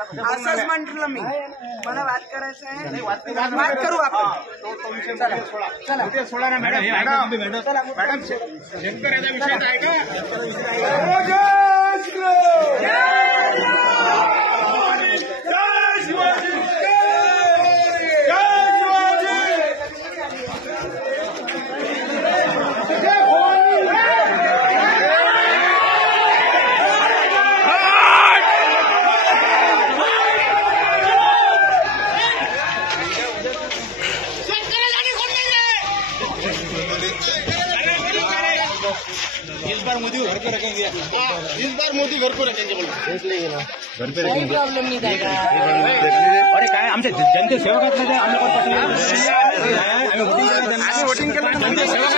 असंच म्हटलं मी, मला वाद करायचं आहे, वाद करू आपण. चला सोडा ना मॅडम. मॅडम शेतकऱ्याचा विषय आहे का? इस बार मोदी घर पे रखेंगे। इस बार मोदी घर पे रखेंगे बोलो। घर पे रखेंगे, प्रॉब्लम नहीं देगा। अरे काय आमच्या जनते सेवा करत आम्ही वोटिंग केलं जनते सेवा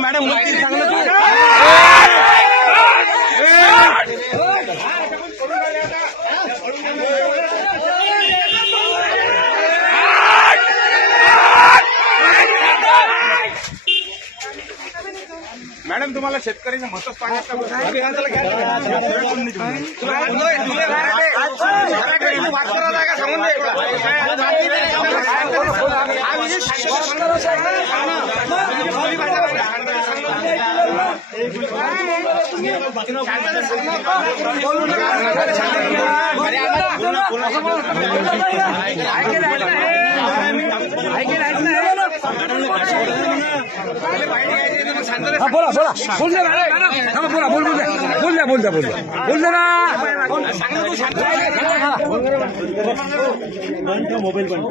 मॅडम मॅडम तुम्हाला शेतकऱ्यांना मतच पाण्याचा बोला बोला बोल दे बोला बोल दे मोबाईल बंद